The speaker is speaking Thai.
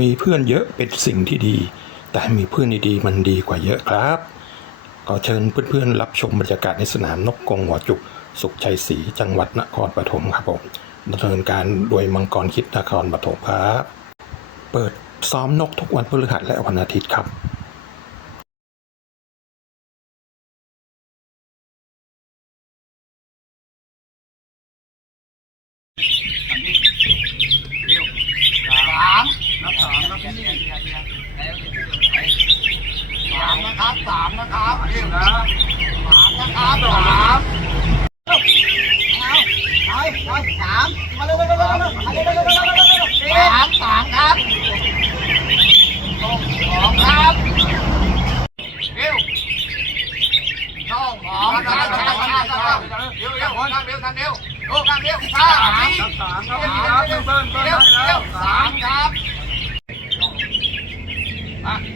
มีเพื่อนเยอะเป็นสิ่งที่ดี แต่มีเพื่อนดีๆมันดีกว่าเยอะครับก็เชิญเพื่อนๆรับชมบรรยากาศในสนามนกกงหัวจุก สุขชัยศรีจังหวัดนครปฐมครับผมดำเนินการโดยมังกรคิดนครปฐมครับ เปิดซ้อมนกทุกวันพฤหัสและวันอาทิตย์ครับ สามนับสามนับพี่สาม นะครับสามนะครับเร็วนะสามนะครับสามเอาไปไปสามมาเร็วเร็วเร็วเร็วเร็วมาเร็วเร็วเร็วเร็วเร็วเร็วสามสามครับสองครับเร็วสองสองครับสามสามสามเร็วเร็วทางเร็วทางเร็วโอ้ทางเร็วสามสามครับครับเบิ้ลเบิ้ลเบิ้ลเร็วได้เร็แล้ววสามครับมาครับครับ